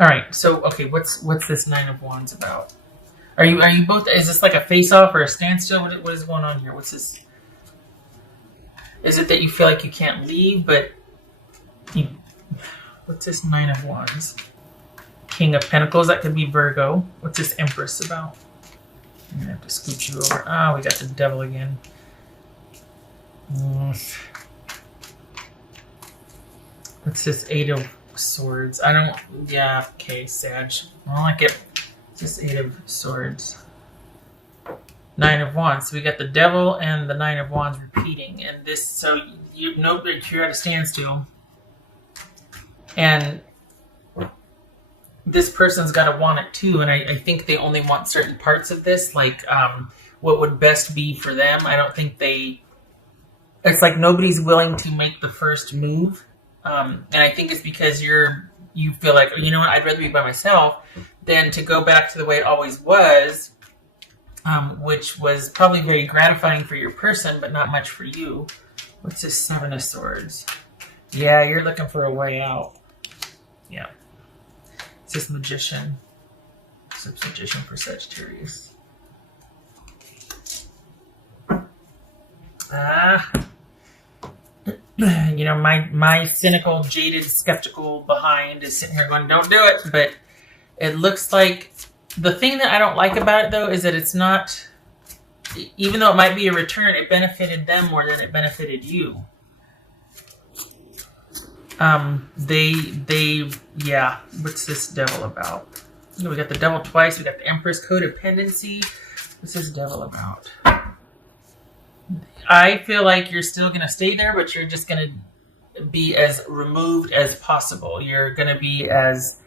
All right. So, okay, what's this Nine of Wands about? Are you both? Is this like a face off or a standstill? What is going on here? What's this? Is it that you feel like you can't leave, but you, what's this Nine of Wands? King of Pentacles. That could be Virgo. What's this Empress about? I'm gonna have to scoot you over. Ah, we got the Devil again. What's this Eight of Swords? I don't. Yeah. Okay, Sag. I don't like it. It's just Eight of Swords. Nine of Wands. So we got the Devil and the Nine of Wands repeating, and this. So you know that you're at a standstill, and this person's got to want it too. And I think they only want certain parts of this, like what would best be for them. I don't think they. It's like nobody's willing to make the first move, and I think it's because you feel like, you know what, I'd rather be by myself than to go back to the way it always was. Which was probably very gratifying for your person, but not much for you. What's this Seven of Swords? Yeah, you're looking for a way out. Yeah. It's this Magician. It's this Magician for Sagittarius. You know, my cynical, jaded, skeptical behind is sitting here going, don't do it. But it looks like the thing that I don't like about it, though, is that it's not, even though it might be a return, it benefited them more than it benefited you. Yeah, what's this Devil about? We got the Devil twice, we got the Empress, codependency. What's this Devil about? I feel like you're still going to stay there, but you're just going to be as removed as possible. You're going to be as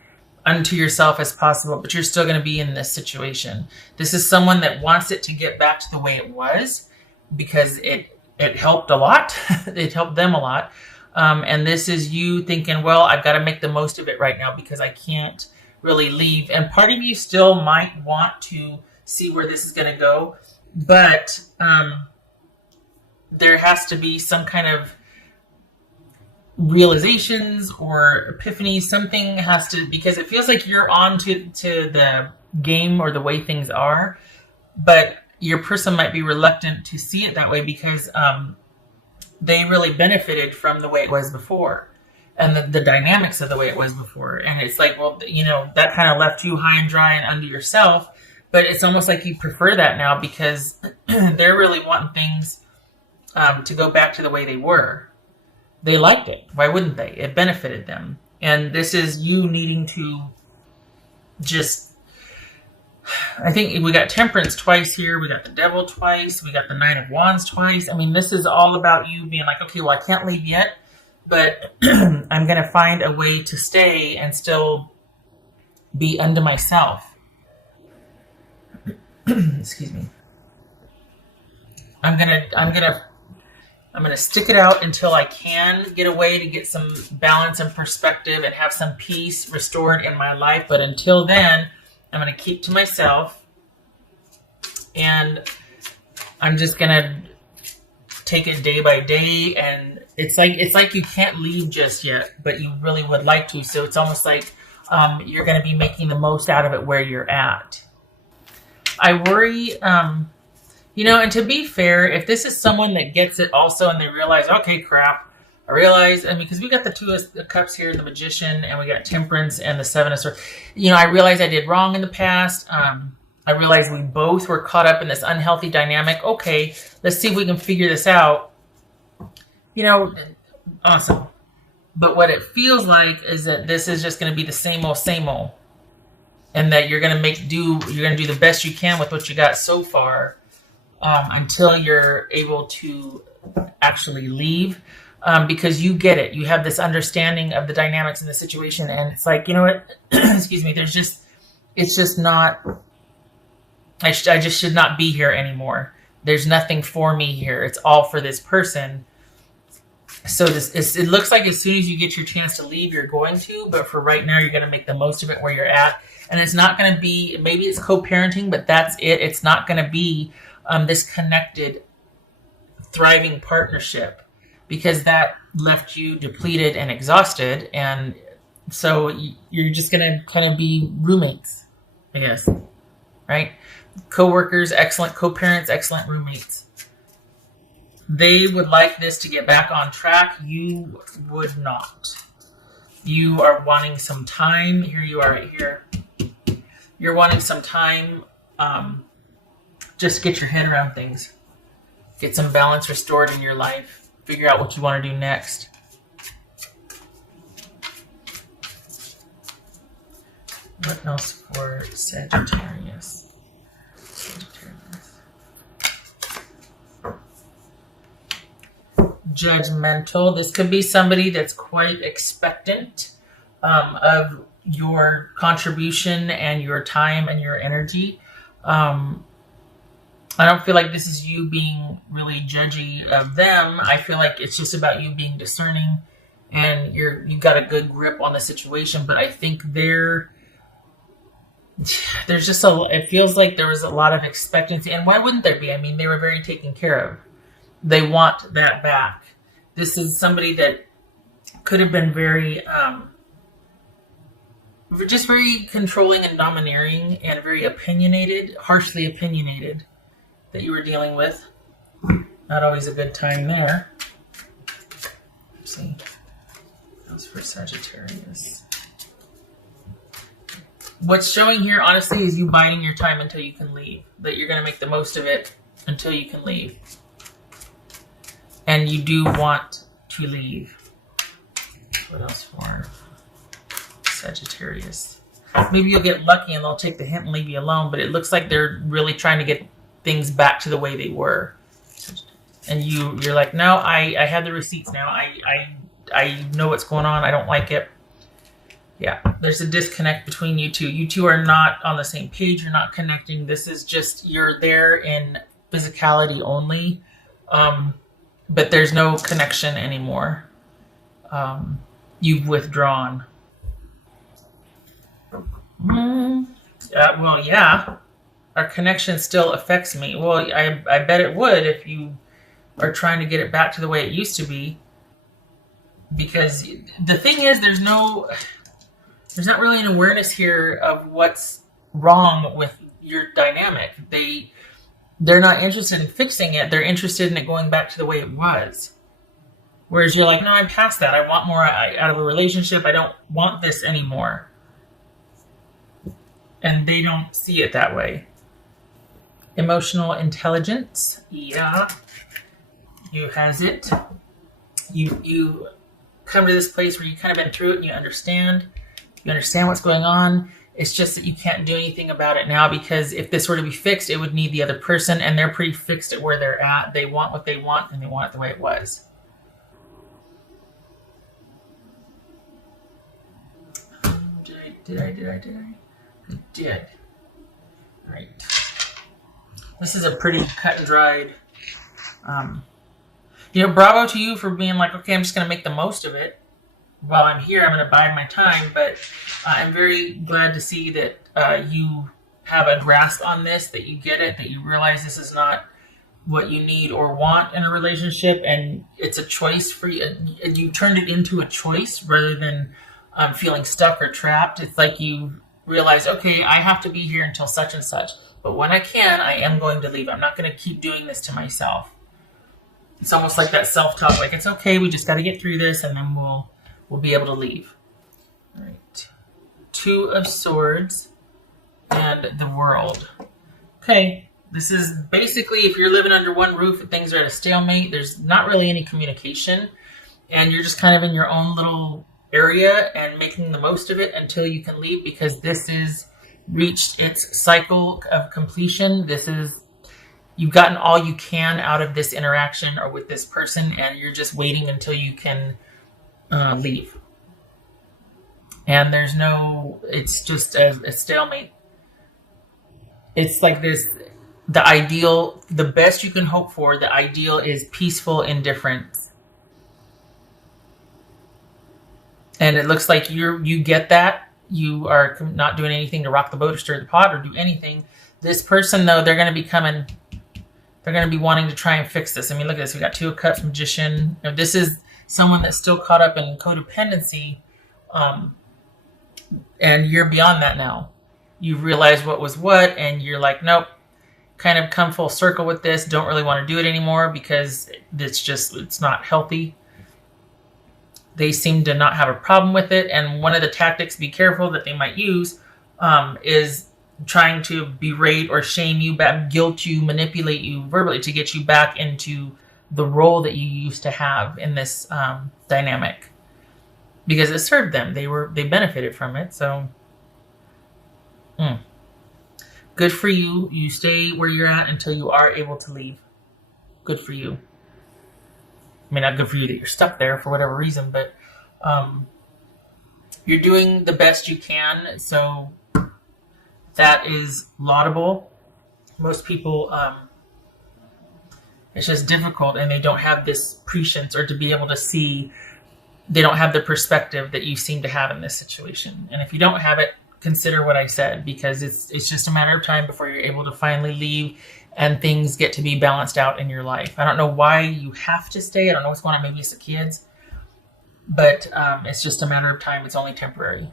unto yourself as possible, but you're still going to be in this situation. This is someone that wants it to get back to the way it was because it helped a lot. It helped them a lot. And this is you thinking, well, I've got to make the most of it right now because I can't really leave. And part of you still might want to see where this is going to go, but there has to be some kind of realizations or epiphany. Something has to, because it feels like you're on to the game or the way things are, but your person might be reluctant to see it that way because they really benefited from the way it was before and the dynamics of the way it was before. And it's like, well, you know, that kind of left you high and dry and under yourself, but it's almost like you prefer that now because they're really wanting things to go back to the way they were. They liked it. Why wouldn't they? It benefited them. And this is you needing to just, I think we got Temperance twice here. We got the Devil twice. We got the Nine of Wands twice. I mean, this is all about you being like, okay, well, I can't leave yet, but I'm going to find a way to stay and still be unto myself. Excuse me. I'm gonna stick it out until I can get away to get some balance and perspective and have some peace restored in my life. But until then, I'm gonna keep to myself, and I'm just gonna take it day by day. And it's like you can't leave just yet, but you really would like to. So it's almost like you're gonna be making the most out of it where you're at. I worry. You know, and to be fair, if this is someone that gets it also and they realize, okay, crap, I realize, I mean, because we got the Two of Cups here, the Magician, and we got Temperance and the Seven of Swords. You know, I realized I did wrong in the past. I realized we both were caught up in this unhealthy dynamic. Okay, let's see if we can figure this out. You know, awesome. But what it feels like is that this is just going to be the same old, and that you're going to you're going to do the best you can with what you got so far. Until you're able to actually leave, because you get it. You have this understanding of the dynamics in the situation, and it's like, you know what? Excuse me. It's just not. I just should not be here anymore. There's nothing for me here. It's all for this person. So it looks like as soon as you get your chance to leave, you're going to. But for right now, you're going to make the most of it where you're at, and it's not going to be. Maybe it's co-parenting, but that's it. It's not going to be this connected, thriving partnership, because that left you depleted and exhausted, and So you're just going to kind of be roommates, I guess, right? Co-workers, excellent. Co-parents, excellent roommates. They would like this to get back on track. You would not. You are wanting some time. Here you are right here. You're wanting some time. Just get your head around things. Get some balance restored in your life. Figure out what you want to do next. What else for Sagittarius? Judgmental. This could be somebody that's quite expectant of your contribution and your time and your energy. I don't feel like this is you being really judgy of them. I feel like it's just about you being discerning and you got a good grip on the situation. But I think there's just it feels like there was a lot of expectancy. And why wouldn't there be? I mean, they were very taken care of. They want that back. This is somebody that could have been very, just very controlling and domineering and very opinionated, harshly opinionated that you were dealing with. Not always a good time there. Let's see. That was for Sagittarius. What's showing here, honestly, is you biding your time until you can leave. That you're going to make the most of it until you can leave. And you do want to leave. What else for Sagittarius? Maybe you'll get lucky and they'll take the hint and leave you alone, but it looks like they're really trying to get things back to the way they were. And you're like, no, I have the receipts now. I know what's going on. I don't like it. Yeah, there's a disconnect between you two. You two are not on the same page. You're not connecting. This is just, you're there in physicality only. But there's no connection anymore. You've withdrawn. Well, yeah. Our connection still affects me. Well, I bet it would if you are trying to get it back to the way it used to be. Because the thing is, there's not really an awareness here of what's wrong with your dynamic. They're not interested in fixing it. They're interested in it going back to the way it was. Whereas you're like, no, I'm past that. I want more out of a relationship. I don't want this anymore. And they don't see it that way. Emotional intelligence. Yeah. You has it. You come to this place where you kind of been through it and you understand. You understand what's going on. It's just that you can't do anything about it now because if this were to be fixed, it would need the other person, and they're pretty fixed at where they're at. They want what they want, and they want it the way it was. Did I? I did. Right. This is a pretty cut and dried. Bravo to you for being like, okay, I'm just going to make the most of it. While I'm here, I'm going to bide my time, but I'm very glad to see that you have a grasp on this, that you get it, that you realize this is not what you need or want in a relationship, and it's a choice for you. And you turned it into a choice rather than feeling stuck or trapped. It's like you realize, okay, I have to be here until such and such, but when I can, I am going to leave. I'm not going to keep doing this to myself. It's almost like that self-talk, like it's okay, we just got to get through this, and then we'll be able to leave. All right. 2 of Swords and the World. Okay. This is basically if you're living under one roof and things are at a stalemate, there's not really any communication, and you're just kind of in your own little area and making the most of it until you can leave, because this is reached its cycle of completion. You've gotten all you can out of this interaction or with this person, and you're just waiting until you can leave. And it's just a stalemate. It's like this, the best you can hope for, the ideal is peaceful indifference. And it looks like you get that. You are not doing anything to rock the boat or stir the pot or do anything. This person, though, they're going to be wanting to try and fix this. I mean, look at this. We got 2 of Cups, Magician. This is someone that's still caught up in codependency, And you're beyond that now. You've realized what was what, and you're like, nope, kind of come full circle with this. Don't really want to do it anymore because it's not healthy. They seem to not have a problem with it. And one of the tactics, be careful, that they might use is trying to berate or shame you, guilt you, manipulate you verbally to get you back into the role that you used to have in this dynamic, because it served them. They benefited from it. So good for you. You stay where you're at until you are able to leave. Good for you. I mean, not good for you that you're stuck there for whatever reason, but you're doing the best you can. So that is laudable. Most people, it's just difficult, and they don't have this prescience, or to be able to see, they don't have the perspective that you seem to have in this situation. And if you don't have it, consider what I said, because it's just a matter of time before you're able to finally leave and things get to be balanced out in your life. I don't know why you have to stay. I don't know what's going on. Maybe it's the kids, but it's just a matter of time. It's only temporary.